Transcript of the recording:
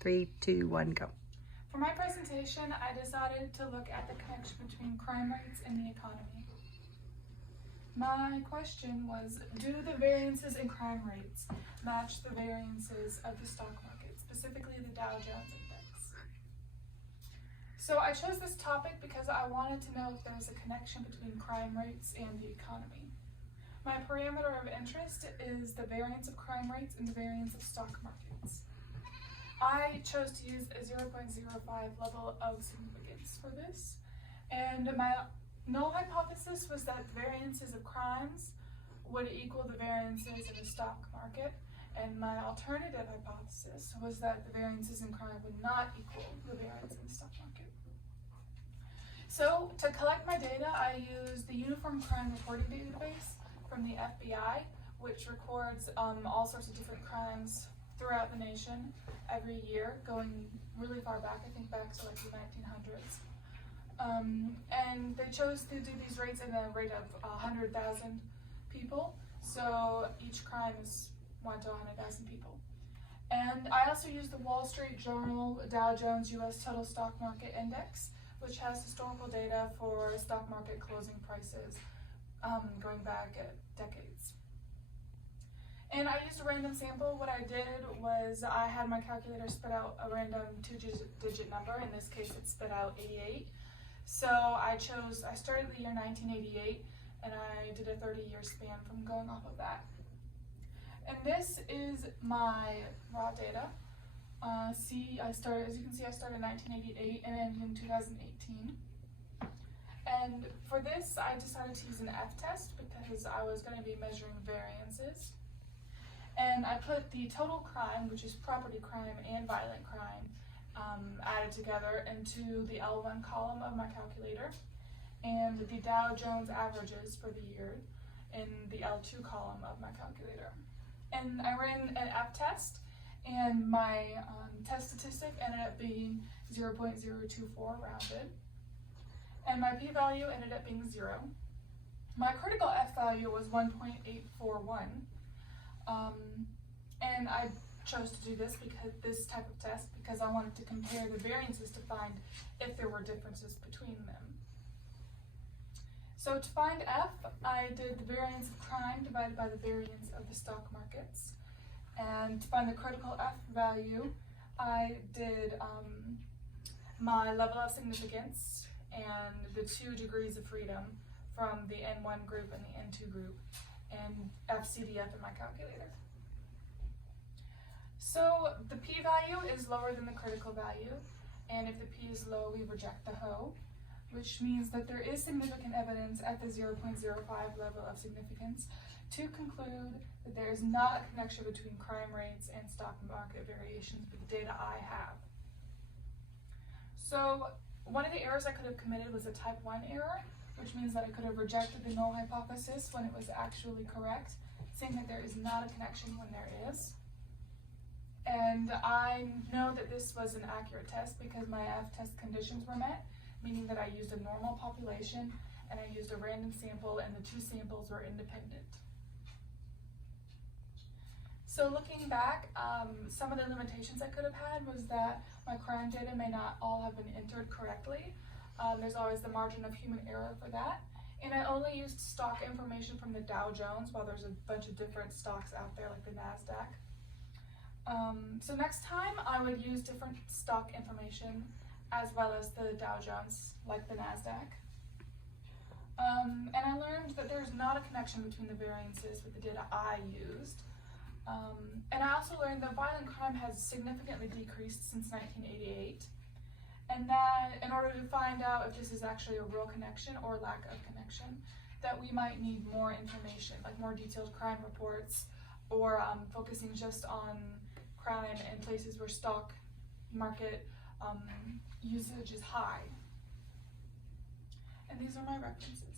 3, 2, 1, go. For my presentation, I decided to look at the connection between crime rates and the economy. My question was, do the variances in crime rates match the variances of the stock market, specifically the Dow Jones Index? So I chose this topic because I wanted to know if there was a connection between crime rates and the economy. My parameter of interest is the variance of crime rates and the variance of stock markets. I chose to use a 0.05 level of significance for this, and my null hypothesis was that the variances of crimes would equal the variances in the stock market, and my alternative hypothesis was that the variances in crime would not equal the variance in the stock market. So to collect my data, I used the Uniform Crime Reporting Database from the FBI, which records all sorts of different crimes throughout the nation every year, going really far back, I think back to like the 1900s. And they chose to do these rates at a rate of 100,000 people, so each crime is 1 to 100,000 people. And I also used the Wall Street Journal Dow Jones US Total Stock Market Index, which has historical data for stock market closing prices going back decades. And I used a random sample. What I did was I had my calculator spit out a random 2-digit number. In this case, it spit out 88. So I started the year 1988, and I did a 30-year span from going off of that. And this is my raw data. As you can see, I started in 1988 and ended in 2018. And for this, I decided to use an F-test because I was going to be measuring variances. And I put the total crime, which is property crime and violent crime, added together into the L1 column of my calculator, and the Dow Jones averages for the year in the L2 column of my calculator. And I ran an F-test, and my test statistic ended up being 0.024 rounded, and my p-value ended up being 0. My critical F value was 1.841. And I chose to do this type of test because I wanted to compare the variances to find if there were differences between them. So to find F, I did the variance of crime divided by the variance of the stock markets. And to find the critical F value, I did my level of significance and the 2 degrees of freedom from the N1 group and the N2 group, and FCDF in my calculator. So the p-value is lower than the critical value, and if the p is low, we reject the HO, which means that there is significant evidence at the 0.05 level of significance to conclude that there is not a connection between crime rates and stock market variations with the data I have. So one of the errors I could have committed was a type 1 error, which means that I could have rejected the null hypothesis when it was actually correct, saying that there is not a connection when there is. And I know that this was an accurate test because my F-test conditions were met, meaning that I used a normal population and I used a random sample, and the 2 samples were independent. So looking back, some of the limitations I could have had was that my crime data may not all have been entered correctly. There's always the margin of human error for that. And I only used stock information from the Dow Jones while there's a bunch of different stocks out there like the NASDAQ. So next time I would use different stock information as well as the Dow Jones like the NASDAQ. And I learned that there's not a connection between the variances with the data I used. And I also learned that violent crime has significantly decreased since 1988. And that in order to find out if this is actually a real connection or lack of connection, that we might need more information, like more detailed crime reports, or focusing just on crime in places where stock market usage is high. And these are my references.